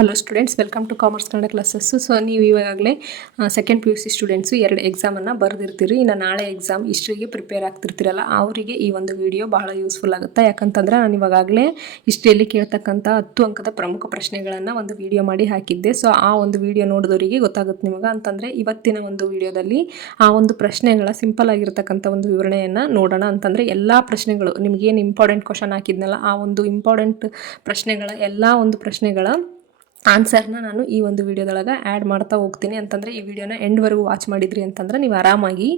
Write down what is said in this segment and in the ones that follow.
Hello students, welcome to commerce Kannada classes. So ನೀವು ಇವಾಗಲೇ second PUC students 2 ಎಕ್ಸಾಮನ್ನು ಬರೆದಿರ್ತೀರಿ. ಇನ್ನು ನಾಳೆ ಎಕ್ಸಾಮ್ ಹಿಸ್ಟ್ರಿಗೆ ಪ್ರಿಪೇರ್ ಆಗ್ತಿರ್ತೀರಲ್ಲ, ಅವರಿಗೆ ಈ ಒಂದು ವಿಡಿಯೋ ಬಹಳ ಯೂಸ್ಫುಲ್ ಆಗುತ್ತೆ. ಯಾಕಂತಂದರೆ ನಾನು ಇವಾಗಲೇ ಹಿಸ್ಟ್ರಿಯಲ್ಲಿ ಕೇಳ್ತಕ್ಕಂಥ 10 ಅಂಕದ ಪ್ರಮುಖ ಪ್ರಶ್ನೆಗಳನ್ನು ಒಂದು ವಿಡಿಯೋ ಮಾಡಿ ಹಾಕಿದ್ದೆ. ಸೊ ಆ ಒಂದು ವಿಡಿಯೋ ನೋಡಿದವರಿಗೆ ಗೊತ್ತಾಗುತ್ತೆ ನಿಮಗೆ. ಅಂತಂದರೆ ಇವತ್ತಿನ ಒಂದು ವಿಡಿಯೋದಲ್ಲಿ ಆ ಒಂದು ಪ್ರಶ್ನೆಗಳ ಸಿಂಪಲ್ ಆಗಿರ್ತಕ್ಕಂಥ ಒಂದು ವಿವರಣೆಯನ್ನು ನೋಡೋಣ. ಅಂತಂದರೆ ಎಲ್ಲ ಪ್ರಶ್ನೆಗಳು ನಿಮಗೇನು ಇಂಪಾರ್ಟೆಂಟ್ ಕ್ವಶನ್ ಹಾಕಿದ್ನಲ್ಲ, ಆ ಒಂದು ಇಂಪಾರ್ಟೆಂಟ್ ಪ್ರಶ್ನೆಗಳ ಎಲ್ಲ ಒಂದು ಪ್ರಶ್ನೆಗಳ ಆನ್ಸರ್ನ ನಾನು ಈ ಒಂದು ವಿಡಿಯೋದೊಳಗೆ ಆ್ಯಡ್ ಮಾಡ್ತಾ ಹೋಗ್ತೀನಿ. ಅಂತಂದರೆ ಈ ವಿಡಿಯೋನ ಎಂಡ್ವರೆಗೂ ವಾಚ್ ಮಾಡಿದ್ರಿ ಅಂತಂದರೆ ನೀವು ಆರಾಮಾಗಿ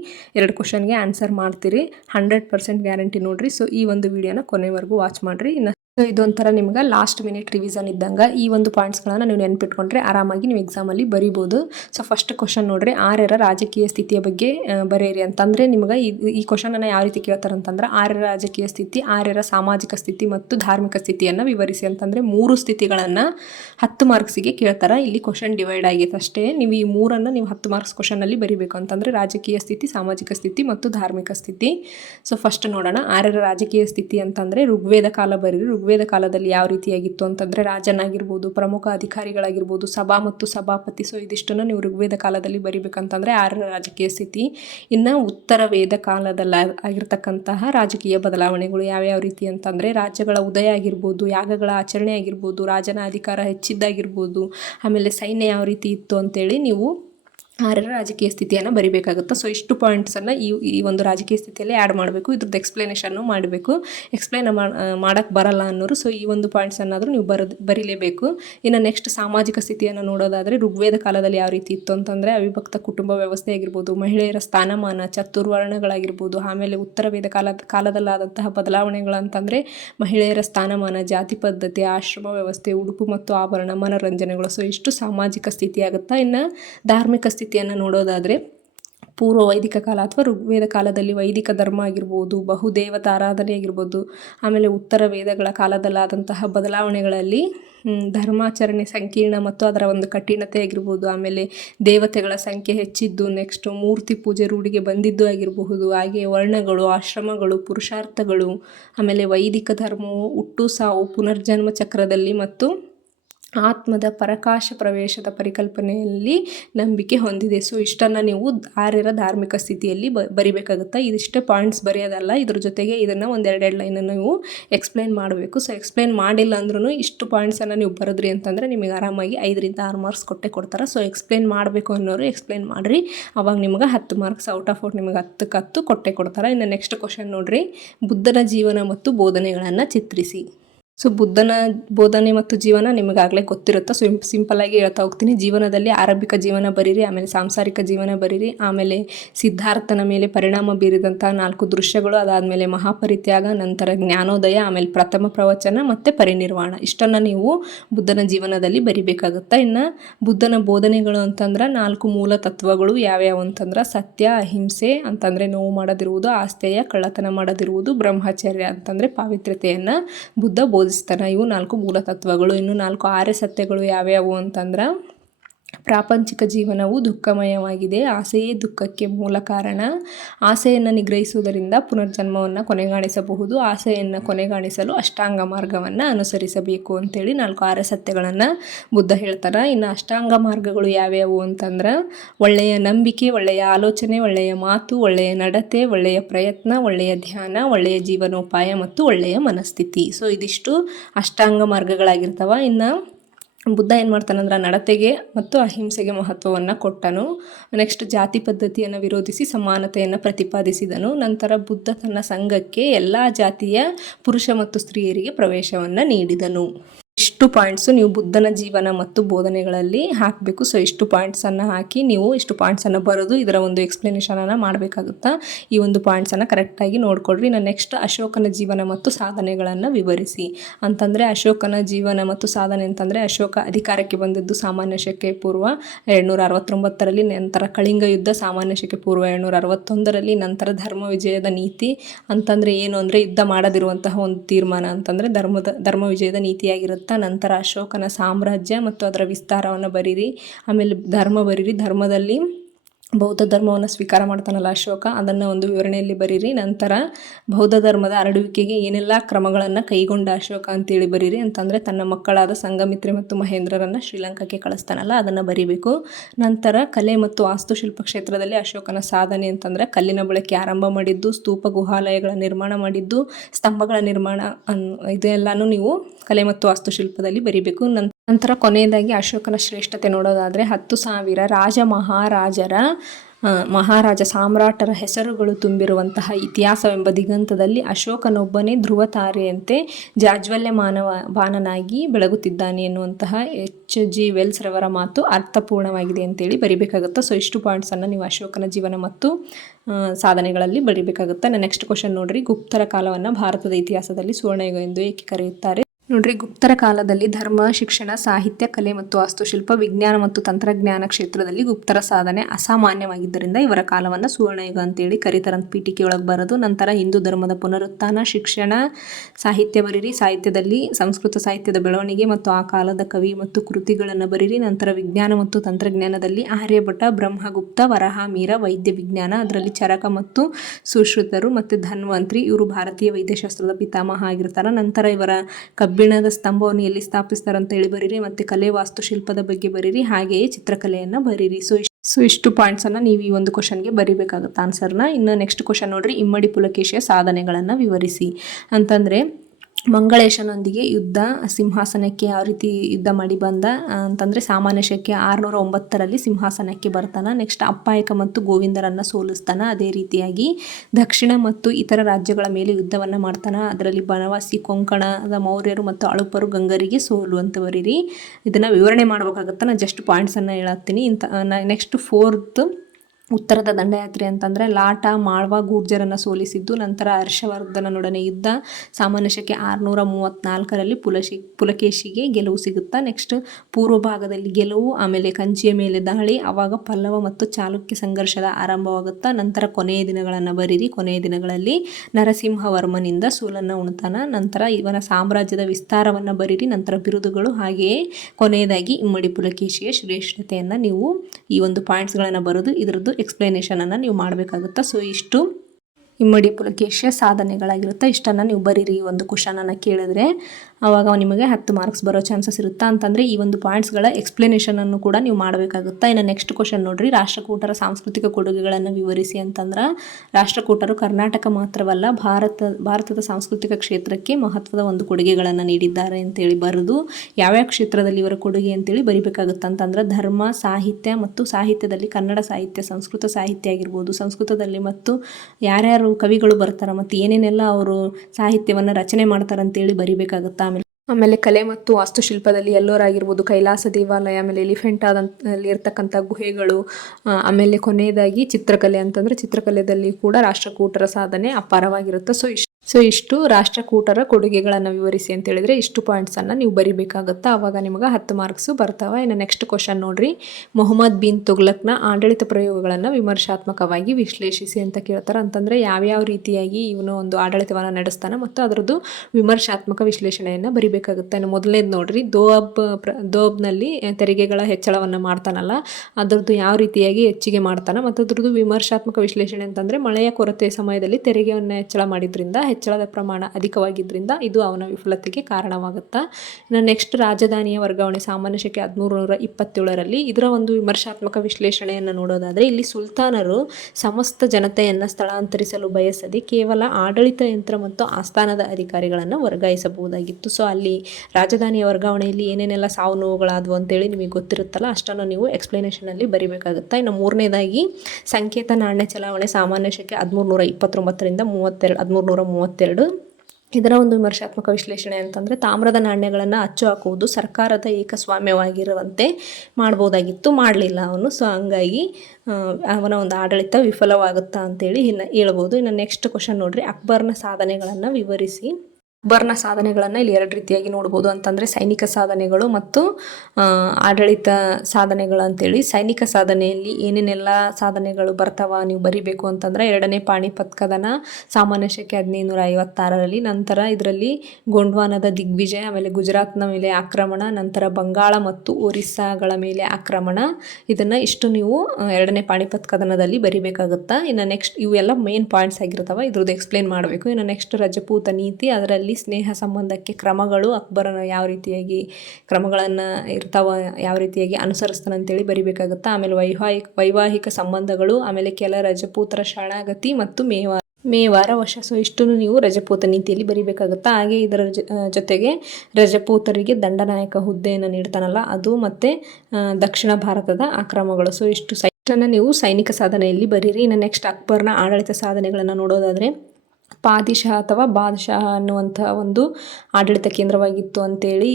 2 ಕ್ವಶನ್ಗೆ ಆನ್ಸರ್ ಮಾಡ್ತೀರಿ. 100% ಗ್ಯಾರಂಟಿ ನೋಡಿರಿ. ಸೊ ಈ ಒಂದು ವಿಡಿಯೋನ ಕೊನೆವರೆಗೂ ವಾಚ್ ಮಾಡಿರಿ. ಸೊ ಇದೊಂಥರ ನಿಮ್ಗೆ ಲಾಸ್ಟ್ ಮಿನಿಟ್ ರಿವಿಸನ್ ಇದ್ದಂಗೆ. ಈ ಒಂದು ಪಾಯಿಂಟ್ಸ್ಗಳನ್ನು ನೀವು ನೆನ್ಪಿಟ್ಕೊಂಡ್ರೆ ಆರಾಮಾಗಿ ನೀವು ಎಕ್ಸಾಮಲ್ಲಿ ಬರಿಬೋದು. ಸೊ ಫಸ್ಟ್ ಕ್ವಶನ್ ನೋಡ್ರಿ, ಆರ್ಯರ ರಾಜಕೀಯ ಸ್ಥಿತಿಯ ಬಗ್ಗೆ ಬರೆಯಿರಿ ಅಂತಂದರೆ ನಿಮ್ಗೆ ಈ ಕ್ವಶನನ್ನು ಯಾವ ರೀತಿ ಕೇಳ್ತಾರೆ ಅಂತಂದ್ರೆ, ಆರ್ಯರ ರಾಜಕೀಯ ಸ್ಥಿತಿ, ಆರ್ಯರ ಸಾಮಾಜಿಕ ಸ್ಥಿತಿ ಮತ್ತು ಧಾರ್ಮಿಕ ಸ್ಥಿತಿಯನ್ನು ವಿವರಿಸಿ ಅಂತಂದರೆ 3 ಸ್ಥಿತಿಗಳನ್ನು 10 ಮಾರ್ಕ್ಸಿಗೆ ಕೇಳ್ತಾರೆ. ಇಲ್ಲಿ ಕ್ವಶನ್ ಡಿವೈಡ್ ಆಗೈತೆ ಅಷ್ಟೇ. ನೀವು ಈ 3ಅನ್ನು ನೀವು 10 ಮಾರ್ಕ್ಸ್ ಕ್ವಶನಲ್ಲಿ ಬರಿಬೇಕು. ಅಂತಂದರೆ ರಾಜಕೀಯ ಸ್ಥಿತಿ, ಸಾಮಾಜಿಕ ಸ್ಥಿತಿ ಮತ್ತು ಧಾರ್ಮಿಕ ಸ್ಥಿತಿ. ಸೊ ಫಸ್ಟ್ ನೋಡೋಣ, ಆರ್ಯರ ರಾಜಕೀಯ ಸ್ಥಿತಿ ಅಂತಂದರೆ ಋಗ್ವೇದ ಕಾಲ ಬರೀರಿ. ಋಗ್ವೇದ ಕಾಲದಲ್ಲಿ ಯಾವ ರೀತಿಯಾಗಿತ್ತು ಅಂತಂದರೆ ರಾಜನಾಗಿರ್ಬೋದು, ಪ್ರಮುಖ ಅಧಿಕಾರಿಗಳಾಗಿರ್ಬೋದು, ಸಭಾ ಮತ್ತು ಸಭಾಪತಿ. ಸೊ ಇದಿಷ್ಟನ್ನು ನೀವು ಋಗ್ವೇದ ಕಾಲದಲ್ಲಿ ಬರಿಬೇಕಂತಂದರೆ ಆರ್ಯರ ರಾಜಕೀಯ ಸ್ಥಿತಿ. ಇನ್ನು ಉತ್ತರ ವೇದ ಕಾಲದಲ್ಲಿ ಆಗಿರ್ತಕ್ಕಂತಹ ರಾಜಕೀಯ ಬದಲಾವಣೆಗಳು ಯಾವ್ಯಾವ ರೀತಿ ಅಂತಂದರೆ ರಾಜ್ಯಗಳ ಉದಯ ಆಗಿರ್ಬೋದು, ಯಾಗಗಳ ಆಚರಣೆ ಆಗಿರ್ಬೋದು, ರಾಜನ ಅಧಿಕಾರ ಹೆಚ್ಚಿದ್ದಾಗಿರ್ಬೋದು, ಆಮೇಲೆ ಸೈನ್ಯ ಯಾವ ರೀತಿ ಇತ್ತು ಅಂತೇಳಿ ನೀವು ಆರ್ಯರ ರಾಜಕೀಯ ಸ್ಥಿತಿಯನ್ನು ಬರಿಬೇಕಾಗುತ್ತೆ. ಸೊ ಇಷ್ಟು ಪಾಯಿಂಟ್ಸನ್ನು ಈ ಒಂದು ರಾಜಕೀಯ ಸ್ಥಿತಿಯಲ್ಲಿ ಆ್ಯಡ್ ಮಾಡಬೇಕು. ಇದ್ರದ್ದು ಎಕ್ಸ್ಪ್ಲನೇಷನ್ನು ಮಾಡಬೇಕು. ಎಕ್ಸ್ಪ್ಲೈನ್ ಮಾಡೋಕ್ಕೆ ಬರಲ್ಲ ಅನ್ನೋರು ಸೊ ಈ ಒಂದು ಪಾಯಿಂಟ್ಸನ್ನಾದರೂ ನೀವು ಬರೀಲೇಬೇಕು. ಇನ್ನು ನೆಕ್ಸ್ಟ್ ಸಾಮಾಜಿಕ ಸ್ಥಿತಿಯನ್ನು ನೋಡೋದಾದರೆ ಋಗ್ವೇದ ಕಾಲದಲ್ಲಿ ಯಾವ ರೀತಿ ಇತ್ತು ಅಂತಂದರೆ ಅವಿಭಕ್ತ ಕುಟುಂಬ ವ್ಯವಸ್ಥೆ ಆಗಿರ್ಬೋದು, ಮಹಿಳೆಯರ ಸ್ಥಾನಮಾನ, ಚತುರ್ವರ್ಣಗಳಾಗಿರ್ಬೋದು, ಆಮೇಲೆ ಉತ್ತರ ವೇದ ಕಾಲದಲ್ಲಾದಂತಹ ಬದಲಾವಣೆಗಳಂತಂದರೆ ಮಹಿಳೆಯರ ಸ್ಥಾನಮಾನ, ಜಾತಿ ಪದ್ಧತಿ, ಆಶ್ರಮ ವ್ಯವಸ್ಥೆ, ಉಡುಪು ಮತ್ತು ಆಭರಣ, ಮನೋರಂಜನೆಗಳು. ಸೊ ಇಷ್ಟು ಸಾಮಾಜಿಕ ಸ್ಥಿತಿ ಆಗುತ್ತಾ. ಇನ್ನು ಧಾರ್ಮಿಕ ಸ್ಥಿತಿಯನ್ನು ನೋಡೋದಾದರೆ ಪೂರ್ವ ವೈದಿಕ ಕಾಲ ಅಥವಾ ಋಗ್ವೇದ ಕಾಲದಲ್ಲಿ ವೈದಿಕ ಧರ್ಮ ಆಗಿರ್ಬೋದು, ಬಹುದೇವತ ಆರಾಧನೆ ಆಗಿರ್ಬೋದು, ಆಮೇಲೆ ಉತ್ತರ ವೇದಗಳ ಕಾಲದಲ್ಲಾದಂತಹ ಬದಲಾವಣೆಗಳಲ್ಲಿ ಧರ್ಮಾಚರಣೆ ಸಂಕೀರ್ಣ ಮತ್ತು ಅದರ ಒಂದು ಕಠಿಣತೆ ಆಗಿರ್ಬೋದು, ಆಮೇಲೆ ದೇವತೆಗಳ ಸಂಖ್ಯೆ ಹೆಚ್ಚಿದ್ದು, ನೆಕ್ಸ್ಟ್ ಮೂರ್ತಿ ಪೂಜೆ ರೂಢಿಗೆ ಬಂದಿದ್ದು ಆಗಿರಬಹುದು, ಹಾಗೆ ವರ್ಣಗಳು, ಆಶ್ರಮಗಳು, ಪುರುಷಾರ್ಥಗಳು, ಆಮೇಲೆ ವೈದಿಕ ಧರ್ಮವು ಹುಟ್ಟು ಸಾವು ಪುನರ್ಜನ್ಮ ಚಕ್ರದಲ್ಲಿ ಮತ್ತು ಆತ್ಮದ ಪರಕಾಶ ಪ್ರವೇಶದ ಪರಿಕಲ್ಪನೆಯಲ್ಲಿ ನಂಬಿಕೆ ಹೊಂದಿದೆ. ಸೊ ಇಷ್ಟನ್ನು ನೀವು ಆರ್ಯರ ಧಾರ್ಮಿಕ ಸ್ಥಿತಿಯಲ್ಲಿ ಬರಿಬೇಕಾಗುತ್ತೆ. ಇದಿಷ್ಟೇ ಪಾಯಿಂಟ್ಸ್ ಬರೆಯೋದಲ್ಲ, ಇದ್ರ ಜೊತೆಗೆ ಇದನ್ನು 1-2 ಲೈನನ್ನು ನೀವು ಎಕ್ಸ್ಪ್ಲೈನ್ ಮಾಡಬೇಕು. ಸೊ ಎಕ್ಸ್ಪ್ಲೈನ್ ಮಾಡಿಲ್ಲ ಅಂದ್ರೂ ಇಷ್ಟು ಪಾಯಿಂಟ್ಸನ್ನು ನೀವು ಬರೆದ್ರಿ ಅಂತಂದರೆ ನಿಮಗೆ ಆರಾಮಾಗಿ 5-6 ಮಾರ್ಕ್ಸ್ ಕೊಡ್ತಾರೆ. ಸೊ ಎಕ್ಸ್ಪ್ಲೈನ್ ಮಾಡಬೇಕು ಅನ್ನೋರು ಎಕ್ಸ್ಪ್ಲೈನ್ ಮಾಡಿರಿ, ಅವಾಗ ನಿಮ್ಗೆ 10 ಮಾರ್ಕ್ಸ್ ಔಟ್ ಆಫ್ ನಿಮಗೆ 10ಕ್ಕೆ 10 ಕೊಡ್ತಾರೆ. ಇನ್ನು ನೆಕ್ಸ್ಟ್ ಕ್ವಶನ್ ನೋಡಿರಿ, ಬುದ್ಧನ ಜೀವನ ಮತ್ತು ಬೋಧನೆಗಳನ್ನು ಚಿತ್ರಿಸಿ. ಸೊ ಬುದ್ಧನ ಬೋಧನೆ ಮತ್ತು ಜೀವನ ನಿಮಗಾಗಲೇ ಗೊತ್ತಿರುತ್ತೆ. ಸೊ ಸಿಂಪಲ್ಲಾಗಿ ಹೇಳ್ತಾ ಹೋಗ್ತೀನಿ. ಜೀವನದಲ್ಲಿ ಆರಂಭಿಕ ಜೀವನ ಬರೀರಿ, ಆಮೇಲೆ ಸಾಂಸಾರಿಕ ಜೀವನ ಬರೀರಿ, ಆಮೇಲೆ ಸಿದ್ಧಾರ್ಥನ ಮೇಲೆ ಪರಿಣಾಮ ಬೀರಿದಂಥ 4 ದೃಶ್ಯಗಳು, ಅದಾದಮೇಲೆ ಮಹಾಪರಿತ್ಯಾಗ, ನಂತರ ಜ್ಞಾನೋದಯ, ಆಮೇಲೆ ಪ್ರಥಮ ಪ್ರವಚನ ಮತ್ತು ಪರಿನಿರ್ವಾಣ. ಇಷ್ಟನ್ನು ನೀವು ಬುದ್ಧನ ಜೀವನದಲ್ಲಿ ಬರಿಬೇಕಾಗುತ್ತೆ. ಇನ್ನು ಬುದ್ಧನ ಬೋಧನೆಗಳು ಅಂತಂದ್ರೆ 4 ಮೂಲ ತತ್ವಗಳು ಯಾವ್ಯಾವು ಅಂತಂದ್ರೆ ಸತ್ಯ, ಅಹಿಂಸೆ ಅಂತಂದರೆ ನೋವು ಮಾಡದಿರುವುದು, ಆಸ್ಥೇಯ ಕಳ್ಳತನ ಮಾಡದಿರುವುದು, ಬ್ರಹ್ಮಚರ್ಯ ಅಂತಂದರೆ ಪಾವಿತ್ರ್ಯತೆಯನ್ನು ಬುದ್ಧ ಬೋಧಿಸ್ತಾನೆ. ಇವು 4 ಮೂಲ ತತ್ವಗಳು. ಇನ್ನು 4 ಆರ್ಯ ಸತ್ಯಗಳು ಯಾವ್ಯಾವು ಅಂತಂದ್ರೆ ಪ್ರಾಪಂಚಿಕ ಜೀವನವು ದುಃಖಮಯವಾಗಿದೆ, ಆಸೆಯೇ ದುಃಖಕ್ಕೆ ಮೂಲ ಕಾರಣ, ಆಸೆಯನ್ನು ನಿಗ್ರಹಿಸುವುದರಿಂದ ಪುನರ್ಜನ್ಮವನ್ನು ಕೊನೆಗಾಣಿಸಬಹುದು, ಆಸೆಯನ್ನು ಕೊನೆಗಾಣಿಸಲು ಅಷ್ಟಾಂಗ ಮಾರ್ಗವನ್ನು ಅನುಸರಿಸಬೇಕು ಅಂತೇಳಿ 4 ಆರ್ಯ ಸತ್ಯಗಳನ್ನು ಬುದ್ಧ ಹೇಳ್ತಾರೆ. ಇನ್ನು ಅಷ್ಟಾಂಗ ಮಾರ್ಗಗಳು ಯಾವ್ಯಾವು ಅಂತಂದ್ರೆ ಒಳ್ಳೆಯ ನಂಬಿಕೆ, ಒಳ್ಳೆಯ ಆಲೋಚನೆ, ಒಳ್ಳೆಯ ಮಾತು, ಒಳ್ಳೆಯ ನಡತೆ, ಒಳ್ಳೆಯ ಪ್ರಯತ್ನ, ಒಳ್ಳೆಯ ಧ್ಯಾನ, ಒಳ್ಳೆಯ ಜೀವನೋಪಾಯ ಮತ್ತು ಒಳ್ಳೆಯ ಮನಸ್ಥಿತಿ. ಸೊ ಇದಿಷ್ಟು ಅಷ್ಟಾಂಗ ಮಾರ್ಗಗಳಾಗಿರ್ತವೆ. ಇನ್ನು ಬುದ್ಧ ಏನು ಮಾಡ್ತಾನಂದ್ರೆ ನಡತೆಗೆ ಮತ್ತು ಅಹಿಂಸೆಗೆ ಮಹತ್ವವನ್ನು ಕೊಟ್ಟನು. ನೆಕ್ಸ್ಟ್ ಜಾತಿ ಪದ್ಧತಿಯನ್ನು ವಿರೋಧಿಸಿ ಸಮಾನತೆಯನ್ನು ಪ್ರತಿಪಾದಿಸಿದನು. ನಂತರ ಬುದ್ಧ ತನ್ನ ಸಂಘಕ್ಕೆ ಎಲ್ಲ ಜಾತಿಯ ಪುರುಷ ಮತ್ತು ಸ್ತ್ರೀಯರಿಗೆ ಪ್ರವೇಶವನ್ನು ನೀಡಿದನು. ಇಷ್ಟು ಪಾಯಿಂಟ್ಸು ನೀವು ಬುದ್ಧನ ಜೀವನ ಮತ್ತು ಬೋಧನೆಗಳಲ್ಲಿ ಹಾಕಬೇಕು. ಸೊ ಇಷ್ಟು ಪಾಯಿಂಟ್ಸನ್ನು ಹಾಕಿ ನೀವು ಇಷ್ಟು ಪಾಯಿಂಟ್ಸನ್ನು ಬರೆದು ಇದರ ಒಂದು ಎಕ್ಸ್ಪ್ಲನೇಷನನ್ನು ಮಾಡಬೇಕಾಗುತ್ತಾ. ಈ ಒಂದು ಪಾಯಿಂಟ್ಸನ್ನು ಕರೆಕ್ಟಾಗಿ ನೋಡ್ಕೊಳ್ರಿ. ನಾನು ನೆಕ್ಸ್ಟ್ ಅಶೋಕನ ಜೀವನ ಮತ್ತು ಸಾಧನೆಗಳನ್ನು ವಿವರಿಸಿ ಅಂತಂದರೆ ಅಶೋಕನ ಜೀವನ ಮತ್ತು ಸಾಧನೆ ಅಂತಂದರೆ ಅಶೋಕ ಅಧಿಕಾರಕ್ಕೆ ಬಂದಿದ್ದು ಸಾಮಾನ್ಯ ಶಕೆ ಪೂರ್ವ 269ರಲ್ಲಿ, ನಂತರ ಕಳಿಂಗ ಯುದ್ಧ ಸಾಮಾನ್ಯ ಶಕೆ ಪೂರ್ವ 261ರಲ್ಲಿ, ನಂತರ ಧರ್ಮ ವಿಜಯದ ನೀತಿ ಅಂತಂದರೆ ಏನು ಅಂದರೆ ಯುದ್ಧ ಮಾಡದಿರುವಂತಹ ಒಂದು ತೀರ್ಮಾನ ಅಂತಂದರೆ ಧರ್ಮ ವಿಜಯದ ನೀತಿಯಾಗಿರುತ್ತೆ. ನಂತರ ಅಶೋಕನ ಸಾಮ್ರಾಜ್ಯ ಮತ್ತು ಅದರ ವಿಸ್ತಾರವನ್ನು ಬರೀರಿ. ಆಮೇಲೆ ಧರ್ಮ ಬರೀರಿ. ಧರ್ಮದಲ್ಲಿ ಬೌದ್ಧ ಧರ್ಮವನ್ನು ಸ್ವೀಕಾರ ಮಾಡ್ತಾನಲ್ಲ ಅಶೋಕ, ಅದನ್ನು ಒಂದು ವಿವರಣೆಯಲ್ಲಿ ಬರೀರಿ. ನಂತರ ಬೌದ್ಧ ಧರ್ಮದ ಹರಡುವಿಕೆಗೆ ಏನೆಲ್ಲ ಕ್ರಮಗಳನ್ನು ಕೈಗೊಂಡ ಅಶೋಕ ಅಂತೇಳಿ ಬರೀರಿ. ಅಂತಂದರೆ ತನ್ನ ಮಕ್ಕಳಾದ ಸಂಘಮಿತ್ರೆ ಮತ್ತು ಮಹೇಂದ್ರರನ್ನು ಶ್ರೀಲಂಕಾಕ್ಕೆ ಕಳಿಸ್ತಾನಲ್ಲ, ಅದನ್ನು ಬರೀಬೇಕು. ನಂತರ ಕಲೆ ಮತ್ತು ವಾಸ್ತುಶಿಲ್ಪ ಕ್ಷೇತ್ರದಲ್ಲಿ ಅಶೋಕನ ಸಾಧನೆ ಅಂತಂದರೆ ಕಲ್ಲಿನ ಬಳಕೆ ಆರಂಭ ಮಾಡಿದ್ದು, ಸ್ತೂಪ ಗುಹಾಲಯಗಳ ನಿರ್ಮಾಣ ಮಾಡಿದ್ದು, ಸ್ತಂಭಗಳ ನಿರ್ಮಾಣ ಇದೆಲ್ಲನೂ ನೀವು ಕಲೆ ಮತ್ತು ವಾಸ್ತುಶಿಲ್ಪದಲ್ಲಿ ಬರೀಬೇಕು. ನಂತರ ಕೊನೆಯದಾಗಿ ಅಶೋಕನ ಶ್ರೇಷ್ಠತೆ ನೋಡೋದಾದರೆ 10,000 ಮಹಾರಾಜ ಸಾಮ್ರಾಟರ ಹೆಸರುಗಳು ತುಂಬಿರುವಂತಹ ಇತಿಹಾಸವೆಂಬ ದಿಗಂತದಲ್ಲಿ ಅಶೋಕನೊಬ್ಬನೇ ಧ್ರುವ ತಾರೆಯಂತೆ ಬಾನನಾಗಿ ಬೆಳಗುತ್ತಿದ್ದಾನೆ ಎನ್ನುವಂತಹ H.G. ವೆಲ್ಸ್ ರವರ ಮಾತು ಅರ್ಥಪೂರ್ಣವಾಗಿದೆ ಅಂತೇಳಿ ಬರಿಬೇಕಾಗುತ್ತೆ. ಸೊ ಇಷ್ಟು ಪಾಯಿಂಟ್ಸನ್ನು ನೀವು ಅಶೋಕನ ಜೀವನ ಮತ್ತು ಸಾಧನೆಗಳಲ್ಲಿ ಬರಿಬೇಕಾಗುತ್ತೆ. ನೆಕ್ಸ್ಟ್ ಕ್ವಶನ್ ನೋಡ್ರಿ, ಗುಪ್ತರ ಕಾಲವನ್ನು ಭಾರತದ ಇತಿಹಾಸದಲ್ಲಿ ಸುವರ್ಣಯುಗ ಎಂದು ಏಕೆ ಕರೆಯುತ್ತಾರೆ? ನೋಡ್ರಿ, ಗುಪ್ತರ ಕಾಲದಲ್ಲಿ ಧರ್ಮ, ಶಿಕ್ಷಣ, ಸಾಹಿತ್ಯ, ಕಲೆ ಮತ್ತು ವಾಸ್ತುಶಿಲ್ಪ, ವಿಜ್ಞಾನ ಮತ್ತು ತಂತ್ರಜ್ಞಾನ ಕ್ಷೇತ್ರದಲ್ಲಿ ಗುಪ್ತರ ಸಾಧನೆ ಅಸಾಮಾನ್ಯವಾಗಿದ್ದರಿಂದ ಇವರ ಕಾಲವನ್ನು ಸುವರ್ಣಯುಗ ಅಂತೇಳಿ ಕರೀತಾರಂತ ಪೀಠಿಕೆ ಒಳಗೆ ಬರೋದು. ನಂತರ ಹಿಂದೂ ಧರ್ಮದ ಪುನರುತ್ಥಾನ, ಶಿಕ್ಷಣ, ಸಾಹಿತ್ಯ ಬರೀರಿ. ಸಾಹಿತ್ಯದಲ್ಲಿ ಸಂಸ್ಕೃತ ಸಾಹಿತ್ಯದ ಬೆಳವಣಿಗೆ ಮತ್ತು ಆ ಕಾಲದ ಕವಿ ಮತ್ತು ಕೃತಿಗಳನ್ನು ಬರೀರಿ. ನಂತರ ವಿಜ್ಞಾನ ಮತ್ತು ತಂತ್ರಜ್ಞಾನದಲ್ಲಿ ಆರ್ಯಭಟ, ಬ್ರಹ್ಮಗುಪ್ತ, ವರಾಹ ಮಿಹಿರ, ವೈದ್ಯ ವಿಜ್ಞಾನ, ಅದರಲ್ಲಿ ಚರಕ ಮತ್ತು ಸುಶ್ರುತರು ಮತ್ತು ಧನ್ವಂತ್ರಿ, ಇವರು ಭಾರತೀಯ ವೈದ್ಯಶಾಸ್ತ್ರದ ಪಿತಾಮಹ ಆಗಿರ್ತಾರೆ. ನಂತರ ಇವರ ಕಬ್ಬಿಣದ ಸ್ತಂಭವನ್ನು ಎಲ್ಲಿ ಸ್ಥಾಪಿಸ್ತಾರೆ ಅಂತ ಹೇಳಿ ಬರೀರಿ. ಮತ್ತು ಕಲೆ ವಾಸ್ತುಶಿಲ್ಪದ ಬಗ್ಗೆ ಬರೀರಿ, ಹಾಗೆಯೇ ಚಿತ್ರಕಲೆಯನ್ನು ಬರೀರಿ. ಸೊ ಇಷ್ಟು ಪಾಯಿಂಟ್ಸನ್ನು ನೀವು ಈ ಒಂದು ಕ್ವಶನ್ಗೆ ಬರೀಬೇಕಾಗುತ್ತೆ ಆನ್ಸರ್ನ. ಇನ್ನು ನೆಕ್ಸ್ಟ್ ಕ್ವಶನ್ ನೋಡ್ರಿ, ಇಮ್ಮಡಿ ಪುಲಕೇಶಿಯ ಸಾಧನೆಗಳನ್ನು ವಿವರಿಸಿ ಅಂತಂದರೆ ಮಂಗಳೇಶನೊಂದಿಗೆ ಯುದ್ಧ, ಸಿಂಹಾಸನಕ್ಕೆ ಯಾವ ರೀತಿ ಯುದ್ಧ ಮಾಡಿ ಬಂದ ಅಂತಂದರೆ ಸಾಮಾನ್ಯ ಶಕೆ 609ರಲ್ಲಿ ಸಿಂಹಾಸನಕ್ಕೆ ಬರ್ತಾನೆ. ನೆಕ್ಸ್ಟ್ ಅಪ್ಪಾಯಕ ಮತ್ತು ಗೋವಿಂದರನ್ನು ಸೋಲಿಸ್ತಾನೆ. ಅದೇ ರೀತಿಯಾಗಿ ದಕ್ಷಿಣ ಮತ್ತು ಇತರ ರಾಜ್ಯಗಳ ಮೇಲೆ ಯುದ್ಧವನ್ನು ಮಾಡ್ತಾನೆ. ಅದರಲ್ಲಿ ಬನವಾಸಿ, ಕೊಂಕಣದ ಮೌರ್ಯರು ಮತ್ತು ಅಳುಪರು ಗಂಗರಿಗೆ ಸೋಲು ಅಂತ ಬರೀರಿ. ಇದನ್ನು ವಿವರಣೆ ಮಾಡಬೇಕಾಗುತ್ತೆ. ನಾನು ಜಸ್ಟ್ ಪಾಯಿಂಟ್ಸನ್ನು ಹೇಳತ್ತೀನಿ. ನೆಕ್ಸ್ಟ್ 4th ಉತ್ತರದ ದಂಡಯಾತ್ರೆ ಅಂತಂದರೆ ಲಾಟ, ಮಾಳ್ವ, ಗೂರ್ಜರನ್ನು ಸೋಲಿಸಿದ್ದು. ನಂತರ ಹರ್ಷವರ್ಧನನೊಡನೆ ಯುದ್ಧ, ಸಾಮಾನ್ಯ ಶಕೆ 634ರಲ್ಲಿ ಪುಲಕೇಶಿಗೆ ಗೆಲುವು ಸಿಗುತ್ತಾ. ನೆಕ್ಸ್ಟ್ ಪೂರ್ವ ಭಾಗದಲ್ಲಿ ಗೆಲುವು, ಆಮೇಲೆ ಕಂಚಿಯ ಮೇಲೆ ದಾಳಿ, ಆವಾಗ ಪಲ್ಲವ ಮತ್ತು ಚಾಲುಕ್ಯ ಸಂಘರ್ಷದ ಆರಂಭವಾಗುತ್ತಾ. ನಂತರ ಕೊನೆಯ ದಿನಗಳನ್ನು ಬರೀರಿ. ಕೊನೆಯ ದಿನಗಳಲ್ಲಿ ನರಸಿಂಹವರ್ಮನಿಂದ ಸೋಲನ್ನು ಉಣ್ತಾನ. ನಂತರ ಇವನ ಸಾಮ್ರಾಜ್ಯದ ವಿಸ್ತಾರವನ್ನು ಬರೀರಿ. ನಂತರ ಬಿರುದುಗಳು, ಹಾಗೆಯೇ ಕೊನೆಯದಾಗಿ ಇಮ್ಮಡಿ ಪುಲಕೇಶಿಯ ಶ್ರೇಷ್ಠತೆಯನ್ನು ನೀವು ಈ ಒಂದು ಪಾಯಿಂಟ್ಸ್ಗಳನ್ನು ಬರೆದು ಇದರದ್ದು ಎಕ್ಸ್ಪ್ಲನೇಷನನ್ನು ನೀವು ಮಾಡಬೇಕಾಗುತ್ತೆ. ಸೊ ಇಷ್ಟು ಇಮ್ಮಡಿ ಪುಲಕೇಶಿಯ ಸಾಧನೆಗಳಾಗಿರುತ್ತೆ. ಇಷ್ಟನ್ನು ನೀವು ಬರೀರಿ ಈ ಒಂದು ಕ್ವಶನನ್ನು ಕೇಳಿದ್ರೆ, ಆವಾಗ ನಿಮಗೆ 10 ಮಾರ್ಕ್ಸ್ ಬರೋ ಚಾನ್ಸಸ್ ಇರುತ್ತಾ ಅಂತಂದರೆ ಈ ಒಂದು ಪಾಯಿಂಟ್ಸ್ಗಳ ಎಕ್ಸ್ಪ್ಲನೇಷನನ್ನು ಕೂಡ ನೀವು ಮಾಡಬೇಕಾಗುತ್ತೆ. ಇನ್ನು ನೆಕ್ಸ್ಟ್ ಕ್ವಶನ್ ನೋಡ್ರಿ, ರಾಷ್ಟ್ರಕೂಟರ ಸಾಂಸ್ಕೃತಿಕ ಕೊಡುಗೆಗಳನ್ನು ವಿವರಿಸಿ ಅಂತಂದ್ರೆ ರಾಷ್ಟ್ರಕೂಟರು ಕರ್ನಾಟಕ ಮಾತ್ರವಲ್ಲ ಭಾರತದ ಸಾಂಸ್ಕೃತಿಕ ಕ್ಷೇತ್ರಕ್ಕೆ ಮಹತ್ವದ ಒಂದು ಕೊಡುಗೆಗಳನ್ನು ನೀಡಿದ್ದಾರೆ ಅಂತೇಳಿ ಬರೆದು ಯಾವ್ಯಾವ ಕ್ಷೇತ್ರದಲ್ಲಿ ಇವರ ಕೊಡುಗೆ ಅಂತೇಳಿ ಬರಿಬೇಕಾಗುತ್ತೆ ಅಂತಂದ್ರೆ ಧರ್ಮ, ಸಾಹಿತ್ಯ ಮತ್ತು ಸಾಹಿತ್ಯದಲ್ಲಿ ಕನ್ನಡ ಸಾಹಿತ್ಯ, ಸಂಸ್ಕೃತ ಸಾಹಿತ್ಯ ಆಗಿರ್ಬೋದು, ಸಂಸ್ಕೃತದಲ್ಲಿ ಮತ್ತು ಯಾರ್ಯಾರು ಕವಿಗಳು ಬರ್ತಾರೆ ಮತ್ತು ಏನೇನೆಲ್ಲ ಅವರು ಸಾಹಿತ್ಯವನ್ನು ರಚನೆ ಮಾಡ್ತಾರೆ ಅಂತೇಳಿ ಬರಿಬೇಕಾಗುತ್ತೆ. ಆಮೇಲೆ ಕಲೆ ಮತ್ತು ವಾಸ್ತುಶಿಲ್ಪದಲ್ಲಿ ಎಲ್ಲೋರಾಗಿರ್ಬೋದು, ಕೈಲಾಸ ದೇವಾಲಯ, ಆಮೇಲೆ ಎಲಿಫೆಂಟ್ ಅಲ್ಲಿ ಇರ್ತಕ್ಕಂಥ ಗುಹೆಗಳು, ಆಮೇಲೆ ಕೊನೆಯದಾಗಿ ಚಿತ್ರಕಲೆ ಅಂತಂದರೆ ಚಿತ್ರಕಲೆಯಲ್ಲಿ ಕೂಡ ರಾಷ್ಟ್ರಕೂಟರ ಸಾಧನೆ ಅಪಾರವಾಗಿರುತ್ತೆ. ಸೊ ಇಷ್ಟು ರಾಷ್ಟ್ರಕೂಟರ ಕೊಡುಗೆಗಳನ್ನು ವಿವರಿಸಿ ಅಂತ ಹೇಳಿದ್ರೆ ಇಷ್ಟು ಪಾಯಿಂಟ್ಸನ್ನು ನೀವು ಬರಿಬೇಕಾಗುತ್ತೆ. ಆವಾಗ ನಿಮಗೆ 10 ಮಾರ್ಕ್ಸು ಬರ್ತಾವೆ. ಇನ್ನು ನೆಕ್ಸ್ಟ್ ಕ್ವಶನ್ ನೋಡ್ರಿ, ಮೊಹಮ್ಮದ್ ಬಿನ್ ತುಗ್ಲಕ್ನ ಆಡಳಿತ ಪ್ರಯೋಗಗಳನ್ನು ವಿಮರ್ಶಾತ್ಮಕವಾಗಿ ವಿಶ್ಲೇಷಿಸಿ ಅಂತ ಕೇಳ್ತಾರೆ. ಅಂತಂದರೆ ಯಾವ್ಯಾವ ರೀತಿಯಾಗಿ ಇವನು ಒಂದು ಆಡಳಿತವನ್ನು ನಡೆಸ್ತಾನೆ ಮತ್ತು ಅದರದ್ದು ವಿಮರ್ಶಾತ್ಮಕ ವಿಶ್ಲೇಷಣೆಯನ್ನು ಬರಿಬೇಕಾಗುತ್ತೆ. ಇನ್ನು ಮೊದಲನೇದು ನೋಡ್ರಿ, ದೋಬ್ನಲ್ಲಿ ತೆರಿಗೆಗಳ ಹೆಚ್ಚಳವನ್ನು ಮಾಡ್ತಾನಲ್ಲ, ಅದರದ್ದು ಯಾವ ರೀತಿಯಾಗಿ ಹೆಚ್ಚಿಗೆ ಮಾಡ್ತಾನೆ ಮತ್ತು ಅದರದ್ದು ವಿಮರ್ಶಾತ್ಮಕ ವಿಶ್ಲೇಷಣೆ ಅಂತಂದರೆ ಮಳೆಯ ಕೊರತೆ ಸಮಯದಲ್ಲಿ ತೆರಿಗೆಯನ್ನು ಹೆಚ್ಚಳ ಮಾಡಿದ್ರಿಂದ ಹೆಚ್ಚಳದ ಪ್ರಮಾಣ ಅಧಿಕವಾಗಿದ್ದರಿಂದ ಇದು ಅವನ ವಿಫಲತೆಗೆ ಕಾರಣವಾಗುತ್ತಾ. ಇನ್ನು ನೆಕ್ಸ್ಟ್ ರಾಜಧಾನಿಯ ವರ್ಗಾವಣೆ, ಸಾಮಾನ್ಯ ಶಕೆ 1327ರಲ್ಲಿ. ಇದರ ಒಂದು ವಿಮರ್ಶಾತ್ಮಕ ವಿಶ್ಲೇಷಣೆಯನ್ನು ನೋಡೋದಾದರೆ ಇಲ್ಲಿ ಸುಲ್ತಾನರು ಸಮಸ್ತ ಜನತೆಯನ್ನು ಸ್ಥಳಾಂತರಿಸಲು ಬಯಸದೆ ಕೇವಲ ಆಡಳಿತ ಯಂತ್ರ ಮತ್ತು ಆಸ್ಥಾನದ ಅಧಿಕಾರಿಗಳನ್ನು ವರ್ಗಾಯಿಸಬಹುದಾಗಿತ್ತು. ಸೊ ಅಲ್ಲಿ ರಾಜಧಾನಿಯ ವರ್ಗಾವಣೆಯಲ್ಲಿ ಏನೇನೆಲ್ಲ ಸಾವು ನೋವುಗಳಾದವು ಅಂತೇಳಿ ನಿಮಗೆ ಗೊತ್ತಿರುತ್ತಲ್ಲ, ಅಷ್ಟನ್ನು ನೀವು ಎಕ್ಸ್ಪ್ಲನೇಷನಲ್ಲಿ ಬರಿಬೇಕಾಗುತ್ತೆ. ಇನ್ನು ಮೂರನೇದಾಗಿ ಸಂಕೇತ ನಾಣ್ಯ ಚಲಾವಣೆ, ಸಾಮಾನ್ಯ ಶಕೆ 1329ರಿಂದ 1332. ಇದರ ಒಂದು ವಿಮರ್ಶಾತ್ಮಕ ವಿಶ್ಲೇಷಣೆ ಅಂತಂದರೆ ತಾಮ್ರದ ನಾಣ್ಯಗಳನ್ನು ಅಚ್ಚು ಹಾಕುವುದು ಸರ್ಕಾರದ ಏಕಸ್ವಾಮ್ಯವಾಗಿರುವಂತೆ ಮಾಡ್ಬೋದಾಗಿತ್ತು, ಮಾಡಲಿಲ್ಲ ಅವನು. ಸೊ ಹಂಗಾಗಿ ಅವನ ಒಂದು ಆಡಳಿತ ವಿಫಲವಾಗುತ್ತಾ ಅಂತೇಳಿ ಹೇಳ್ಬೋದು. ಇನ್ನು ನೆಕ್ಸ್ಟ್ ಕ್ವಶನ್ ನೋಡ್ರಿ, ಅಕ್ಬರ್ನ ಸಾಧನೆಗಳನ್ನು ವಿವರಿಸಿ. ಅಕ್ಬರ್ನ ಸಾಧನೆಗಳನ್ನು ಇಲ್ಲಿ ಎರಡು ರೀತಿಯಾಗಿ ನೋಡ್ಬೋದು. ಅಂತಂದರೆ ಸೈನಿಕ ಸಾಧನೆಗಳು ಮತ್ತು ಆಡಳಿತ ಸಾಧನೆಗಳು ಅಂತೇಳಿ. ಸೈನಿಕ ಸಾಧನೆಯಲ್ಲಿ ಏನೇನೆಲ್ಲ ಸಾಧನೆಗಳು ಬರ್ತಾವ ನೀವು ಬರಿಬೇಕು ಅಂತಂದರೆ, 2ನೇ ಪಾಣಿಪತ್ ಕದನ ಸಾಮಾನ್ಯ ಶಕೆ 1556ರಲ್ಲಿ, ನಂತರ ಇದರಲ್ಲಿ ಗೊಂಡ್ವಾನದ ದಿಗ್ವಿಜಯ, ಆಮೇಲೆ ಗುಜರಾತ್ನ ಮೇಲೆ ಆಕ್ರಮಣ, ನಂತರ ಬಂಗಾಳ ಮತ್ತು ಒರಿಸ್ಸಾಗಳ ಮೇಲೆ ಆಕ್ರಮಣ. ಇದನ್ನು ಇಷ್ಟು ನೀವು 2ನೇ ಪಾಣಿಪತ್ ಕದನದಲ್ಲಿ ಬರಿಬೇಕಾಗುತ್ತಾ. ಇನ್ನು ನೆಕ್ಸ್ಟ್ ಇವೆಲ್ಲ ಮೇನ್ ಪಾಯಿಂಟ್ಸ್ ಆಗಿರ್ತಾವೆ, ಇದ್ರದ್ದು ಎಕ್ಸ್ಪ್ಲೇನ್ ಮಾಡಬೇಕು. ಇನ್ನು ನೆಕ್ಸ್ಟ್ ರಜಪೂತ ನೀತಿ, ಅದರಲ್ಲಿ ಸ್ನೇಹ ಸಂಬಂಧಕ್ಕೆ ಕ್ರಮಗಳು, ಅಕ್ಬರನ ಯಾವ ರೀತಿಯಾಗಿ ಕ್ರಮಗಳನ್ನು ಇರ್ತಾವ, ಯಾವ ರೀತಿಯಾಗಿ ಅನುಸರಿಸ್ತಾನೆ ಅಂತೇಳಿ ಬರಿಬೇಕಾಗುತ್ತೆ. ಆಮೇಲೆ ವೈವಾಹಿಕ ಸಂಬಂಧಗಳು, ಆಮೇಲೆ ಕೆಲ ರಜಪೂತರ ಶರಣಾಗತಿ ಮತ್ತು ಮೇವಾರ ವಶ. ಸೊ ಇಷ್ಟನ್ನು ನೀವು ರಜಪೂತ ನೀತಿಯಲ್ಲಿ ಬರಿಬೇಕಾಗುತ್ತಾ. ಹಾಗೆ ಇದರ ಜೊತೆಗೆ ರಜಪೂತರಿಗೆ ದಂಡನಾಯಕ ಹುದ್ದೆಯನ್ನು ನೀಡ್ತಾನಲ್ಲ ಅದು, ಮತ್ತು ದಕ್ಷಿಣ ಭಾರತದ ಆಕ್ರಮಗಳು. ಸೊ ಇಷ್ಟನ್ನು ನೀವು ಸೈನಿಕ ಸಾಧನೆಯಲ್ಲಿ ಬರೀರಿ. ಇನ್ನು ನೆಕ್ಸ್ಟ್ ಅಕ್ಬರ್ನ ಆಡಳಿತ ಸಾಧನೆಗಳನ್ನು ನೋಡೋದಾದರೆ, ಪಾದಿಶಾ ಅಥವಾ ಬಾದಶಾಹ ಅನ್ನುವಂಥ ಒಂದು ಆಡಳಿತ ಕೇಂದ್ರವಾಗಿತ್ತು ಅಂತೇಳಿ